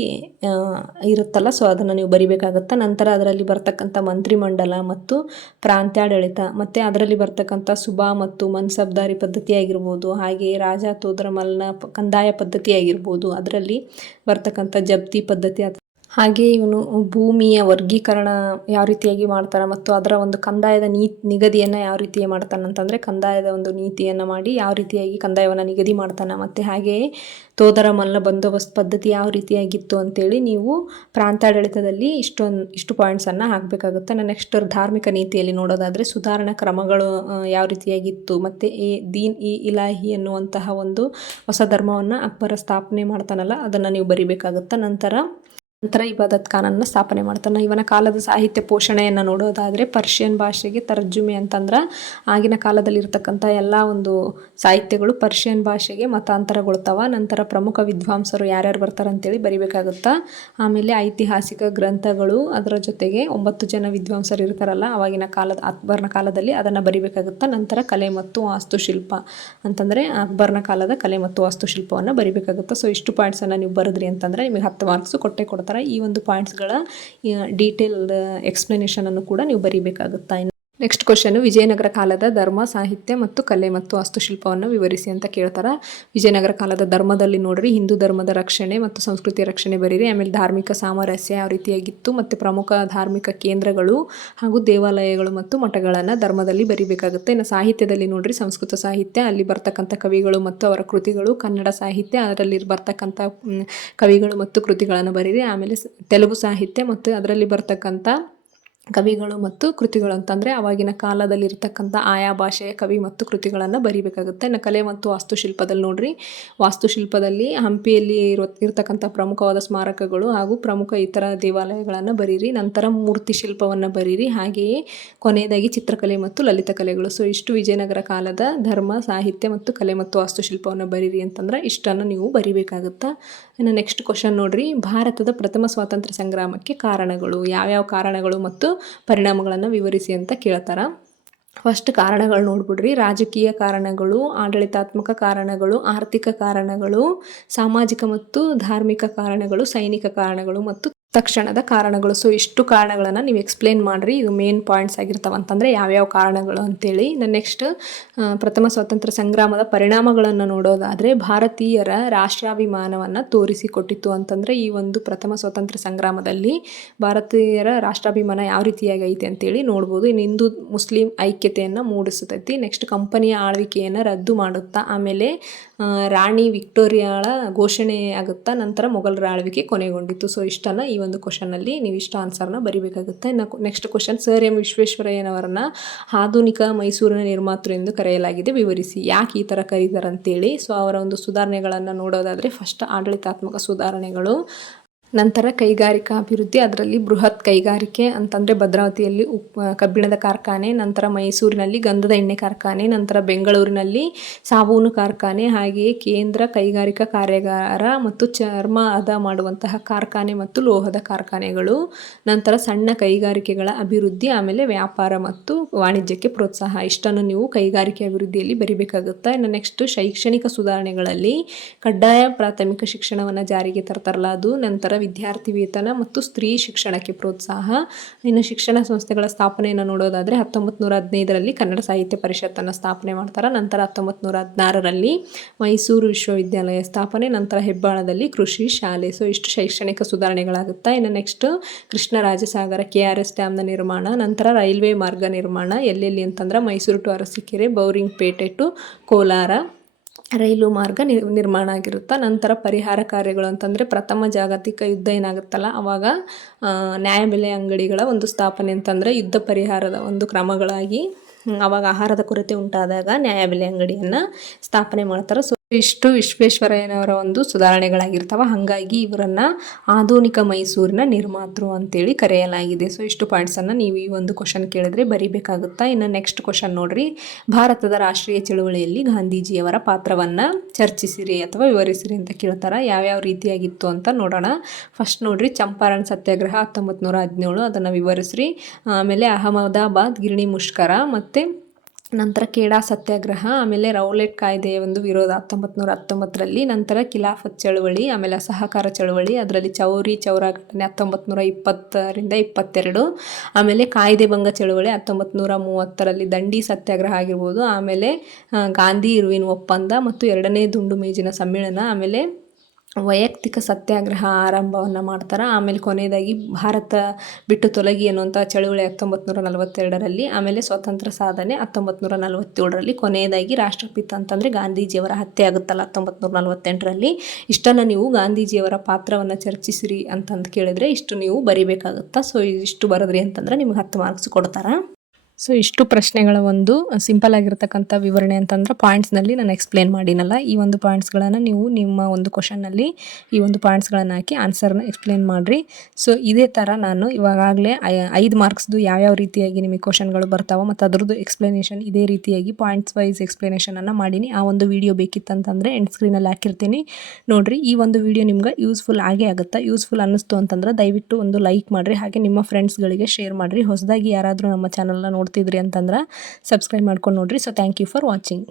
ಇರುತ್ತಲ್ಲ, ಸೊ ಅದನ್ನು ನೀವು ಬರಿಬೇಕಾಗತ್ತೆ. ನಂತರ ಅದರಲ್ಲಿ ಬರ್ತಕ್ಕಂಥ ಮಂತ್ರಿಮಂಡಲ ಮತ್ತು ಪ್ರಾಂತ್ಯಾಡಳಿತ, ಮತ್ತು ಅದರಲ್ಲಿ ಬರ್ತಕ್ಕಂಥ ಸುಬಾ ಮತ್ತು ಮನ್ಸಬ್ದಾರಿ ಪದ್ಧತಿ ಆಗಿರ್ಬೋದು, ಹಾಗೆಯೇ ರಾಜ ತೋದರಮಲ್ನ ಕಂದಾಯ ಪದ್ಧತಿ ಆಗಿರ್ಬೋದು, ಅದರಲ್ಲಿ ಬರ್ತಕ್ಕಂಥ ಜಪ್ತಿ ಪದ್ಧತಿ, ಹಾಗೆ ಇವನು ಭೂಮಿಯ ವರ್ಗೀಕರಣ ಯಾವ ರೀತಿಯಾಗಿ ಮಾಡ್ತಾರೆ ಮತ್ತು ಅದರ ಒಂದು ಕಂದಾಯದ ನಿಗದಿಯನ್ನು ಯಾವ ರೀತಿ ಮಾಡ್ತಾನೆ ಅಂತಂದರೆ, ಕಂದಾಯದ ಒಂದು ನೀತಿಯನ್ನು ಮಾಡಿ ಯಾವ ರೀತಿಯಾಗಿ ಕಂದಾಯವನ್ನು ನಿಗದಿ ಮಾಡ್ತಾನೆ, ಮತ್ತು ಹಾಗೆಯೇ ತೋದರಮಲ್ನ ಬಂದೋಬಸ್ತ್ ಪದ್ಧತಿ ಯಾವ ರೀತಿಯಾಗಿತ್ತು ಅಂತೇಳಿ ನೀವು ಪ್ರಾಂತಾಡಳಿತದಲ್ಲಿ ಇಷ್ಟು ಪಾಯಿಂಟ್ಸನ್ನು ಹಾಕಬೇಕಾಗುತ್ತೆ. ನೆಕ್ಸ್ಟ್ ಧಾರ್ಮಿಕ ನೀತಿಯಲ್ಲಿ ನೋಡೋದಾದರೆ, ಸುಧಾರಣಾ ಕ್ರಮಗಳು ಯಾವ ರೀತಿಯಾಗಿತ್ತು, ಮತ್ತು ದೀನ್ ಇ ಇಲಾಹಿ ಎನ್ನುವಂತಹ ಒಂದು ಹೊಸ ಧರ್ಮವನ್ನು ಅಕ್ಬರ ಸ್ಥಾಪನೆ ಮಾಡ್ತಾನಲ್ಲ ಅದನ್ನು ನೀವು ಬರಿಬೇಕಾಗುತ್ತೆ. ನಂತರ ಇಬಾದತ್ ಖಾನನ್ನು ಸ್ಥಾಪನೆ ಮಾಡ್ತಾನೆ. ಇವನ ಕಾಲದ ಸಾಹಿತ್ಯ ಪೋಷಣೆಯನ್ನು ನೋಡೋದಾದರೆ, ಪರ್ಷಿಯನ್ ಭಾಷೆಗೆ ತರ್ಜುಮೆ ಅಂತಂದ್ರೆ ಆಗಿನ ಕಾಲದಲ್ಲಿ ಇರ್ತಕ್ಕಂಥ ಎಲ್ಲ ಒಂದು ಸಾಹಿತ್ಯಗಳು ಪರ್ಷಿಯನ್ ಭಾಷೆಗೆ ಮತಾಂತರಗೊಳ್ತಾವ. ನಂತರ ಪ್ರಮುಖ ವಿದ್ವಾಂಸರು ಯಾರ್ಯಾರು ಬರ್ತಾರೆ ಅಂತೇಳಿ ಬರಿಬೇಕಾಗುತ್ತಾ. ಆಮೇಲೆ ಐತಿಹಾಸಿಕ ಗ್ರಂಥಗಳು, ಅದರ ಜೊತೆಗೆ 9 ಜನ ವಿದ್ವಾಂಸರು ಇರ್ತಾರಲ್ಲ ಅವಾಗಿನ ಕಾಲದ ಅಕ್ಬರ್ನ ಕಾಲದಲ್ಲಿ, ಅದನ್ನು ಬರಿಬೇಕಾಗುತ್ತಾ. ನಂತರ ಕಲೆ ಮತ್ತು ವಾಸ್ತುಶಿಲ್ಪ ಅಂತಂದರೆ ಅಕ್ಬರ್ನ ಕಾಲದ ಕಲೆ ಮತ್ತು ವಾಸ್ತುಶಿಲ್ಪವನ್ನು ಬರಿಬೇಕಾಗುತ್ತೆ. ಸೊ ಇಷ್ಟು ಪಾಯಿಂಟ್ಸನ್ನು ನೀವು ಬರೆದ್ರಿ ಅಂತಂದರೆ ನಿಮಗೆ 10 ಮಾರ್ಕ್ಸು ಕೊಡ್ತಾರೆ. ಈ ಒಂದು ಪಾಯಿಂಟ್ಸ್ಗಳ ಡೀಟೇಲ್ ಎಕ್ಸ್ಪ್ಲನೇಷನನ್ನು ಕೂಡ ನೀವು ಬರಿಬೇಕಾಗುತ್ತಾ. ನೆಕ್ಸ್ಟ್ ಕ್ವಶನ್, ವಿಜಯನಗರ ಕಾಲದ ಧರ್ಮ, ಸಾಹಿತ್ಯ ಮತ್ತು ಕಲೆ ಮತ್ತು ವಾಸ್ತುಶಿಲ್ಪವನ್ನು ವಿವರಿಸಿ ಅಂತ ಕೇಳ್ತಾರೆ. ವಿಜಯನಗರ ಕಾಲದ ಧರ್ಮದಲ್ಲಿ ನೋಡ್ರಿ, ಹಿಂದೂ ಧರ್ಮದ ರಕ್ಷಣೆ ಮತ್ತು ಸಂಸ್ಕೃತಿಯ ರಕ್ಷಣೆ ಬರೀರಿ. ಆಮೇಲೆ ಧಾರ್ಮಿಕ ಸಾಮರಸ್ಯ ಯಾವ ರೀತಿಯಾಗಿತ್ತು ಮತ್ತು ಪ್ರಮುಖ ಧಾರ್ಮಿಕ ಕೇಂದ್ರಗಳು ಹಾಗೂ ದೇವಾಲಯಗಳು ಮತ್ತು ಮಠಗಳನ್ನು ಧರ್ಮದಲ್ಲಿ ಬರಿಬೇಕಾಗುತ್ತೆ. ಇನ್ನು ಸಾಹಿತ್ಯದಲ್ಲಿ ನೋಡ್ರಿ, ಸಂಸ್ಕೃತ ಸಾಹಿತ್ಯ, ಅಲ್ಲಿ ಬರ್ತಕ್ಕಂಥ ಕವಿಗಳು ಮತ್ತು ಅವರ ಕೃತಿಗಳು. ಕನ್ನಡ ಸಾಹಿತ್ಯ, ಅದರಲ್ಲಿ ಬರ್ತಕ್ಕಂಥ ಕವಿಗಳು ಮತ್ತು ಕೃತಿಗಳನ್ನು ಬರೀರಿ. ಆಮೇಲೆ ತೆಲುಗು ಸಾಹಿತ್ಯ ಮತ್ತು ಅದರಲ್ಲಿ ಬರ್ತಕ್ಕಂಥ ಕವಿಗಳು ಮತ್ತು ಕೃತಿಗಳು ಅಂತಂದರೆ ಆವಾಗಿನ ಕಾಲದಲ್ಲಿ ಇರ್ತಕ್ಕಂಥ ಆಯಾ ಭಾಷೆಯ ಕವಿ ಮತ್ತು ಕೃತಿಗಳನ್ನು ಬರಿಬೇಕಾಗುತ್ತೆ. ಇನ್ನು ಕಲೆ ಮತ್ತು ವಾಸ್ತುಶಿಲ್ಪದಲ್ಲಿ ನೋಡ್ರಿ, ವಾಸ್ತುಶಿಲ್ಪದಲ್ಲಿ ಹಂಪಿಯಲ್ಲಿ ಇರ್ತಕ್ಕಂಥ ಪ್ರಮುಖವಾದ ಸ್ಮಾರಕಗಳು ಹಾಗೂ ಪ್ರಮುಖ ಇತರ ದೇವಾಲಯಗಳನ್ನು ಬರೀರಿ. ನಂತರ ಮೂರ್ತಿ ಶಿಲ್ಪವನ್ನು ಬರೀರಿ. ಹಾಗೆಯೇ ಕೊನೆಯದಾಗಿ ಚಿತ್ರಕಲೆ ಮತ್ತು ಲಲಿತ ಕಲೆಗಳು. ಸೊ ಇಷ್ಟು ವಿಜಯನಗರ ಕಾಲದ ಧರ್ಮ, ಸಾಹಿತ್ಯ ಮತ್ತು ಕಲೆ ಮತ್ತು ವಾಸ್ತುಶಿಲ್ಪವನ್ನು ಬರೀರಿ ಅಂತಂದ್ರೆ ಇಷ್ಟನ್ನು ನೀವು ಬರಿಬೇಕಾಗುತ್ತಾ. ಇನ್ನು ನೆಕ್ಸ್ಟ್ ಕ್ವಶನ್ ನೋಡ್ರಿ, ಭಾರತದ ಪ್ರಥಮ ಸ್ವಾತಂತ್ರ್ಯ ಸಂಗ್ರಾಮಕ್ಕೆ ಕಾರಣಗಳು, ಯಾವ್ಯಾವ ಕಾರಣಗಳು ಮತ್ತು ಪರಿಣಾಮಗಳನ್ನು ವಿವರಿಸಿ ಅಂತ ಕೇಳ್ತಾರ. ಫಸ್ಟ್ ಕಾರಣಗಳು ನೋಡ್ಬಿಡ್ರಿ, ರಾಜಕೀಯ ಕಾರಣಗಳು, ಆಡಳಿತಾತ್ಮಕ ಕಾರಣಗಳು, ಆರ್ಥಿಕ ಕಾರಣಗಳು, ಸಾಮಾಜಿಕ ಮತ್ತು ಧಾರ್ಮಿಕ ಕಾರಣಗಳು, ಸೈನಿಕ ಕಾರಣಗಳು ಮತ್ತು ತಕ್ಷಣದ ಕಾರಣಗಳು. ಸೊ ಇಷ್ಟು ಕಾರಣಗಳನ್ನು ನೀವು ಎಕ್ಸ್ಪ್ಲೇನ್ ಮಾಡಿರಿ. ಇದು ಮೇನ್ ಪಾಯಿಂಟ್ಸ್ ಆಗಿರ್ತಾವೆ ಅಂತಂದರೆ ಯಾವ್ಯಾವ ಕಾರಣಗಳು ಅಂತೇಳಿ. ನೆಕ್ಸ್ಟ್ ಪ್ರಥಮ ಸ್ವಾತಂತ್ರ್ಯ ಸಂಗ್ರಾಮದ ಪರಿಣಾಮಗಳನ್ನು ನೋಡೋದಾದರೆ, ಭಾರತೀಯರ ರಾಷ್ಟ್ರಾಭಿಮಾನವನ್ನು ತೋರಿಸಿಕೊಟ್ಟಿತ್ತು ಅಂತಂದರೆ ಈ ಒಂದು ಪ್ರಥಮ ಸ್ವಾತಂತ್ರ್ಯ ಸಂಗ್ರಾಮದಲ್ಲಿ ಭಾರತೀಯರ ರಾಷ್ಟ್ರಾಭಿಮಾನ ಯಾವ ರೀತಿಯಾಗಿ ಐತೆ ಅಂತೇಳಿ ನೋಡ್ಬೋದು. ಇನ್ನು ಹಿಂದೂ ಮುಸ್ಲಿಂ ಐಕ್ಯತೆಯನ್ನು ಮೂಡಿಸ್ತೈತಿ. ನೆಕ್ಸ್ಟ್ ಕಂಪನಿಯ ಆಳ್ವಿಕೆಯನ್ನು ರದ್ದು ಮಾಡುತ್ತಾ. ಆಮೇಲೆ ರಾಣಿ ವಿಕ್ಟೋರಿಯಾಳ ಘೋಷಣೆ ಆಗುತ್ತಾ. ನಂತರ ಮೊಘಲರ ಆಳ್ವಿಕೆ ಕೊನೆಗೊಂಡಿತ್ತು. ಸೊ ಇಷ್ಟನ್ನು ಈ ಒಂದು ಕ್ವಶನಲ್ಲಿ ನೀವು ಇಷ್ಟು ಆನ್ಸರ್ನ ಬರಿಬೇಕಾಗುತ್ತೆ. ಇನ್ನು ನೆಕ್ಸ್ಟ್ ಕ್ವಶನ್, ಸರ್ ಎಂ ವಿಶ್ವೇಶ್ವರಯ್ಯನವರನ್ನ ಆಧುನಿಕ ಮೈಸೂರಿನ ನಿರ್ಮಾತೃ ಎಂದು ಕರೆಯಲಾಗಿದೆ, ವಿವರಿಸಿ. ಯಾಕೆ ಈ ಥರ ಕರೀತಾರೆ ಅಂತೇಳಿ. ಸೊ ಅವರ ಒಂದು ಸುಧಾರಣೆಗಳನ್ನು ನೋಡೋದಾದರೆ, ಫಸ್ಟ್ ಆಡಳಿತಾತ್ಮಕ ಸುಧಾರಣೆಗಳು, ನಂತರ ಕೈಗಾರಿಕಾ ಅಭಿವೃದ್ಧಿ, ಅದರಲ್ಲಿ ಬೃಹತ್ ಕೈಗಾರಿಕೆ ಅಂತಂದರೆ ಭದ್ರಾವತಿಯಲ್ಲಿ ಕಬ್ಬಿಣದ ಕಾರ್ಖಾನೆ, ನಂತರ ಮೈಸೂರಿನಲ್ಲಿ ಗಂಧದ ಎಣ್ಣೆ ಕಾರ್ಖಾನೆ, ನಂತರ ಬೆಂಗಳೂರಿನಲ್ಲಿ ಸಾಬೂನು ಕಾರ್ಖಾನೆ, ಹಾಗೆಯೇ ಕೇಂದ್ರ ಕೈಗಾರಿಕಾ ಕಾರ್ಯಾಗಾರ ಮತ್ತು ಚರ್ಮ ಹದ ಮಾಡುವಂತಹ ಕಾರ್ಖಾನೆ ಮತ್ತು ಲೋಹದ ಕಾರ್ಖಾನೆಗಳು, ನಂತರ ಸಣ್ಣ ಕೈಗಾರಿಕೆಗಳ ಅಭಿವೃದ್ಧಿ, ಆಮೇಲೆ ವ್ಯಾಪಾರ ಮತ್ತು ವಾಣಿಜ್ಯಕ್ಕೆ ಪ್ರೋತ್ಸಾಹ. ಇಷ್ಟನ್ನು ನೀವು ಕೈಗಾರಿಕೆ ಅಭಿವೃದ್ಧಿಯಲ್ಲಿ ಬರಿಬೇಕಾಗುತ್ತೆ. ಇನ್ನು ನೆಕ್ಸ್ಟ್ ಶೈಕ್ಷಣಿಕ ಸುಧಾರಣೆಗಳಲ್ಲಿ ಕಡ್ಡಾಯ ಪ್ರಾಥಮಿಕ ಶಿಕ್ಷಣವನ್ನು ಜಾರಿಗೆ ತರ್ತಾರಲ್ಲ ಅದು, ನಂತರ ವಿದ್ಯಾರ್ಥಿ ವೇತನ ಮತ್ತು ಸ್ತ್ರೀ ಶಿಕ್ಷಣಕ್ಕೆ ಪ್ರೋತ್ಸಾಹ. ಇನ್ನು ಶಿಕ್ಷಣ ಸಂಸ್ಥೆಗಳ ಸ್ಥಾಪನೆಯನ್ನು ನೋಡೋದಾದರೆ 1915ರಲ್ಲಿ ಕನ್ನಡ ಸಾಹಿತ್ಯ ಪರಿಷತ್ತನ್ನು ಸ್ಥಾಪನೆ ಮಾಡ್ತಾರೆ. ನಂತರ 1916ರಲ್ಲಿ ಮೈಸೂರು ವಿಶ್ವವಿದ್ಯಾಲಯ ಸ್ಥಾಪನೆ, ನಂತರ ಹೆಬ್ಬಾಳದಲ್ಲಿ ಕೃಷಿ ಶಾಲೆ. ಸೊ ಇಷ್ಟು ಶೈಕ್ಷಣಿಕ ಸುಧಾರಣೆಗಳಾಗುತ್ತೆ. ಇನ್ನು ನೆಕ್ಸ್ಟ್ ಕೃಷ್ಣರಾಜಸಾಗರ KRS ಡ್ಯಾಮ್ನ ನಿರ್ಮಾಣ, ನಂತರ ರೈಲ್ವೆ ಮಾರ್ಗ ನಿರ್ಮಾಣ ಎಲ್ಲೆಲ್ಲಿ ಅಂತಂದ್ರೆ ಮೈಸೂರು ಟು ಅರಸೀಕೆರೆ, ಬೌರಿಂಗ್ಪೇಟೆ ಟು ಕೋಲಾರ ರೈಲು ಮಾರ್ಗ ನಿರ್ಮಾಣ ಆಗಿರುತ್ತೆ. ನಂತರ ಪರಿಹಾರ ಕಾರ್ಯಗಳು ಅಂತಂದರೆ ಪ್ರಥಮ ಜಾಗತಿಕ ಯುದ್ಧ ಏನಾಗುತ್ತಲ್ಲ ಆವಾಗ ನ್ಯಾಯಬೆಲೆ ಅಂಗಡಿಗಳ ಒಂದು ಸ್ಥಾಪನೆ ಅಂತಂದರೆ ಯುದ್ಧ ಪರಿಹಾರದ ಒಂದು ಕ್ರಮಗಳಾಗಿ ಆವಾಗ ಆಹಾರದ ಕೊರತೆ ಉಂಟಾದಾಗ ನ್ಯಾಯಬೆಲೆ ಅಂಗಡಿಯನ್ನು ಸ್ಥಾಪನೆ ಮಾಡ್ತಾರೆ. ಸೊ ಇಷ್ಟು ವಿಶ್ವೇಶ್ವರಯ್ಯನವರ ಒಂದು ಸುಧಾರಣೆಗಳಾಗಿರ್ತವೆ. ಹಾಗಾಗಿ ಇವರನ್ನು ಆಧುನಿಕ ಮೈಸೂರಿನ ನಿರ್ಮಾತೃ ಅಂತೇಳಿ ಕರೆಯಲಾಗಿದೆ. ಸೊ ಇಷ್ಟು ಪಾಯಿಂಟ್ಸನ್ನು ನೀವು ಈ ಒಂದು ಕ್ವಶನ್ ಕೇಳಿದ್ರೆ ಬರಿಬೇಕಾಗುತ್ತಾ. ಇನ್ನು ನೆಕ್ಸ್ಟ್ ಕ್ವಶನ್ ನೋಡ್ರಿ, ಭಾರತದ ರಾಷ್ಟ್ರೀಯ ಚಳುವಳಿಯಲ್ಲಿ ಗಾಂಧೀಜಿಯವರ ಪಾತ್ರವನ್ನು ಚರ್ಚಿಸಿರಿ ಅಥವಾ ವಿವರಿಸಿರಿ ಅಂತ ಕೇಳ್ತಾರೆ. ಯಾವ್ಯಾವ ರೀತಿಯಾಗಿತ್ತು ಅಂತ ನೋಡೋಣ. ಫಸ್ಟ್ ನೋಡ್ರಿ, ಚಂಪಾರಣ್ ಸತ್ಯಾಗ್ರಹ 1917 ಅದನ್ನು ವಿವರಿಸ್ರಿ. ಆಮೇಲೆ ಅಹಮದಾಬಾದ್ ಗಿರಣಿ ಮುಷ್ಕರ, ಮತ್ತು ನಂತರ ಖೇಡಾ ಸತ್ಯಾಗ್ರಹ, ಆಮೇಲೆ ರೌಲೆಟ್ ಕಾಯ್ದೆಯ ಒಂದು ವಿರೋಧ 1919ರಲ್ಲಿ, ನಂತರ ಖಿಲಾಫತ್ ಚಳವಳಿ, ಆಮೇಲೆ ಅಸಹಕಾರ ಚಳವಳಿ, ಅದರಲ್ಲಿ ಚೌರಿ ಚೌರಾ ಘಟನೆ 1920ರಿಂದ 22, ಆಮೇಲೆ ಕಾಯ್ದೆ ಭಂಗ ಚಳವಳಿ 1930ರಲ್ಲಿ, ದಂಡಿ ಸತ್ಯಾಗ್ರಹ ಆಗಿರ್ಬೋದು, ಆಮೇಲೆ ಗಾಂಧಿ ಇರ್ವಿನ್ ಒಪ್ಪಂದ ಮತ್ತು ಎರಡನೇ ದುಂಡು ಮೇಜಿನ ಸಮ್ಮೇಳನ, ಆಮೇಲೆ ವೈಯಕ್ತಿಕ ಸತ್ಯಾಗ್ರಹ ಆರಂಭವನ್ನು ಮಾಡ್ತಾರೆ. ಆಮೇಲೆ ಕೊನೆಯದಾಗಿ ಭಾರತ ಬಿಟ್ಟು ತೊಲಗಿ ಅನ್ನುವಂಥ ಚಳುವಳಿ 1942ರಲ್ಲಿ, ಆಮೇಲೆ ಸ್ವತಂತ್ರ ಸಾಧನೆ 1947ರಲ್ಲಿ, ಕೊನೆಯದಾಗಿ ರಾಷ್ಟ್ರಪಿತ ಅಂತಂದರೆ ಗಾಂಧೀಜಿಯವರ ಹತ್ಯೆ ಆಗುತ್ತಲ್ಲ 1948ರಲ್ಲಿ. ಇಷ್ಟನ್ನು ನೀವು ಗಾಂಧೀಜಿಯವರ ಪಾತ್ರವನ್ನು ಚರ್ಚಿಸಿರಿ ಅಂತಂದು ಕೇಳಿದರೆ ಇಷ್ಟು ನೀವು ಬರಿಬೇಕಾಗುತ್ತಾ. ಸೊ ಇಷ್ಟು ಬರೆದ್ರಿ ಅಂತಂದರೆ ನಿಮ್ಗೆ 10 ಮಾರ್ಕ್ಸ್ ಕೊಡ್ತಾರೆ. ಸೊ ಇಷ್ಟು ಪ್ರಶ್ನೆಗಳ ಒಂದು ಸಿಂಪಲ್ ಆಗಿರ್ತಕ್ಕಂಥ ವಿವರಣೆ ಅಂತಂದ್ರೆ ಪಾಯಿಂಟ್ಸ್ನಲ್ಲಿ ನಾನು ಎಕ್ಸ್ಪ್ಲೇನ್ ಮಾಡಿನಲ್ಲ, ಈ ಒಂದು ಪಾಯಿಂಟ್ಸ್ಗಳನ್ನು ನೀವು ನಿಮ್ಮ ಒಂದು ಕ್ವಶನ್ನಲ್ಲಿ ಈ ಒಂದು ಪಾಯಿಂಟ್ಸ್ಗಳನ್ನು ಹಾಕಿ ಆನ್ಸರ್ನ ಎಕ್ಸ್ಪ್ಲೇನ್ ಮಾಡಿರಿ. ಸೊ ಇದೇ ಥರ ನಾನು ಇವಾಗಲೇ 5 ಮಾರ್ಕ್ಸ್ದು ಯಾವ್ಯಾವ ರೀತಿಯಾಗಿ ನಿಮಗೆ ಕ್ವಶನ್ಗಳು ಬರ್ತಾವೆ ಮತ್ತು ಅದರದ್ದು ಎಕ್ಸ್ಪ್ಲನೇಷನ್ ಇದೇ ರೀತಿಯಾಗಿ ಪಾಯಿಂಟ್ಸ್ ವೈಸ್ ಎಕ್ಸ್ಪ್ಲನೇಷನನ್ನು ಮಾಡೀನಿ. ಆ ಒಂದು ವಿಡಿಯೋ ಬೇಕಿತ್ತಂತಂದರೆ ಎಂಡ್ ಸ್ಕ್ರೀನಲ್ಲಿ ಹಾಕಿರ್ತೀನಿ ನೋಡಿರಿ. ಈ ಒಂದು ವಿಡಿಯೋ ನಿಮ್ಗೆ ಯೂಸ್ಫುಲ್ ಆಗೇ ಆಗುತ್ತೆ. ಯೂಸ್ಫುಲ್ ಅನ್ನಿಸ್ತು ಅಂತಂದ್ರೆ ದಯವಿಟ್ಟು ಒಂದು ಲೈಕ್ ಮಾಡಿರಿ, ಹಾಗೆ ನಿಮ್ಮ ಫ್ರೆಂಡ್ಸ್ಗಳಿಗೆ ಶೇರ್ ಮಾಡಿರಿ. ಹೊಸದಾಗಿ ಯಾರಾದರೂ ನಮ್ಮ ಚಾನಲ್ನ ನೋಡ್ತಿದ್ರಿ ಅಂತಂದ್ರೆ ಸಬ್ಸ್ಕ್ರೈಬ್ ಮಾಡ್ಕೊಂಡು ನೋಡ್ರಿ. So thank you for watching.